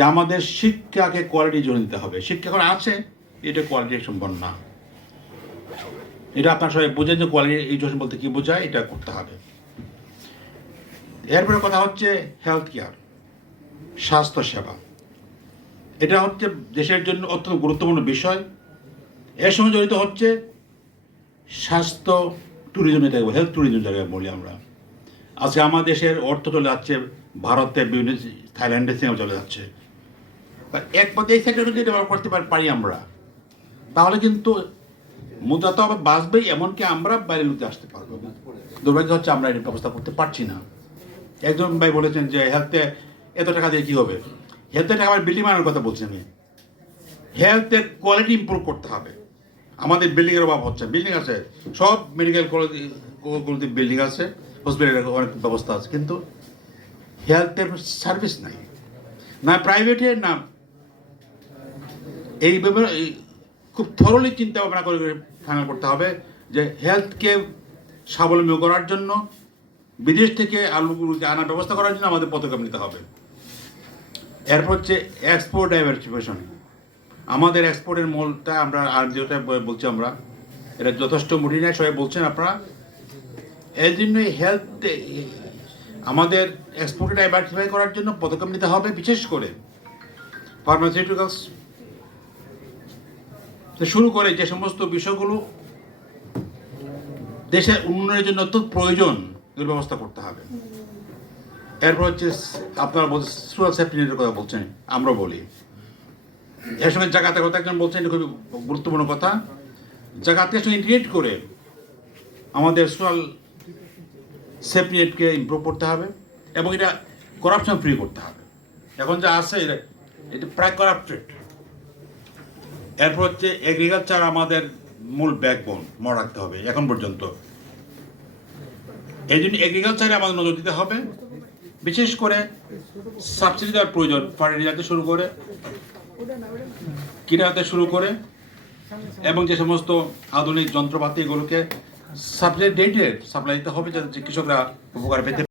যে আমাদের শিক্ষাকে কোয়ালিটি জন্য দিতে হবে। শিক্ষা এখন আছে, এটা কোয়ালিটি সম্পন্ন না। এটা আপনার সবাই বোঝেন যে কোয়ালিটি এডুকেশন বলতে কী বোঝায়, এটা করতে হবে। এরপরে কথা হচ্ছে হেলথ কেয়ার, স্বাস্থ্যসেবা। এটা হচ্ছে দেশের জন্য অত্যন্ত গুরুত্বপূর্ণ বিষয়। এর সঙ্গে জড়িত হচ্ছে স্বাস্থ্য ট্যুরিজম, যেটা হেলথ ট্যুরিজম জায়গায় বলি আমরা। আজকে আমার দেশের অর্থ চলে যাচ্ছে ভারতে, বিভিন্ন থাইল্যান্ডে সিনেমা চলে যাচ্ছে। এক পথে এই সেক্টর যদি ডেভেলপ করতে পারি আমরা, তাহলে কিন্তু মুদ্রা তো আবার বাঁচবেই, এমনকি আমরা বাইরে লুতে আসতে পারবো। দুর্ভাগ্য হচ্ছে আমরা এর ব্যবস্থা করতে পারছি না। একজন ভাই বলেছেন যে হেলথে এত টাকা দিয়ে কী হবে। হেলথের টাকা আবার বিল্ডিং বানানোর কথা বলছি আমি। হেলথের কোয়ালিটি ইম্প্রুভ করতে হবে। আমাদের বিল্ডিংয়ের অভাব হচ্ছে। বিল্ডিং আছে, সব মেডিকেল কলেজগুলোতে বিল্ডিং আছে, হসপিটালের অনেক ব্যবস্থা আছে, কিন্তু হেলথের সার্ভিস নাই, না প্রাইভেটে না। এই ব্যাপারে খুব থরলি চিন্তা ভাবনা করে ফাইনাল করতে হবে যে হেলথকে স্বাবলম্বী করার জন্য বিদেশ থেকে আলুগুলো আনার ব্যবস্থা করার জন্য আমাদের পদক্ষেপ নিতে হবে। এরপর হচ্ছে এক্সপোর্ট ডাইভার্সিফিকেশন। আমাদের এক্সপোর্টের মূলটা আমরা আর যেটা বলছি আমরা, এটা যথেষ্ট মুড়ি নেয়, সবাই বলছেন আপনারা। এর জন্যই হেলথ আমাদের এক্সপোর্টে ডাইভার্সিফাই করার জন্য পদক্ষেপ নিতে হবে, বিশেষ করে ফার্মাসিউটিক্যালস শুরু করে যে সমস্ত বিষয়গুলো দেশের উন্নয়নের জন্য অত্যন্ত প্রয়োজন, এর ব্যবস্থা করতে হবে। এরপর হচ্ছে আপনারা বলছেন সোশ্যাল সেফটি নেটের কথা বলছেন, আমরা বলি। এর সঙ্গে জাকাতের কথা একজন বলছেন, এটা খুবই গুরুত্বপূর্ণ কথা। জাকাতের সঙ্গে ইন্টিগ্রেট করে আমাদের সোশ্যাল সেফটি নেটকে ইমপ্রুভ করতে হবে এবং এটা করাপশন ফ্রি করতে হবে। এখন যা আছে এটা প্রায় করাপ্টেড। এরপর হচ্ছে এগ্রিকালচার আমাদের মূল ব্যাকবোন, মনে রাখতে হবে এখন পর্যন্ত। এই জন্য এগ্রিকালচারে আমাদের নজর দিতে হবে, বিশেষ করে সাবসিডি দেওয়ার প্রয়োজন, ফার্টিলাইজার শুরু করে, কীটনাশক শুরু করে, এবং যে সমস্ত আধুনিক যন্ত্রপাতি এগুলোকে সাবসিডি রেটে সাপ্লাই দিতে হবে, যাতে কৃষকরা উপকার পেতে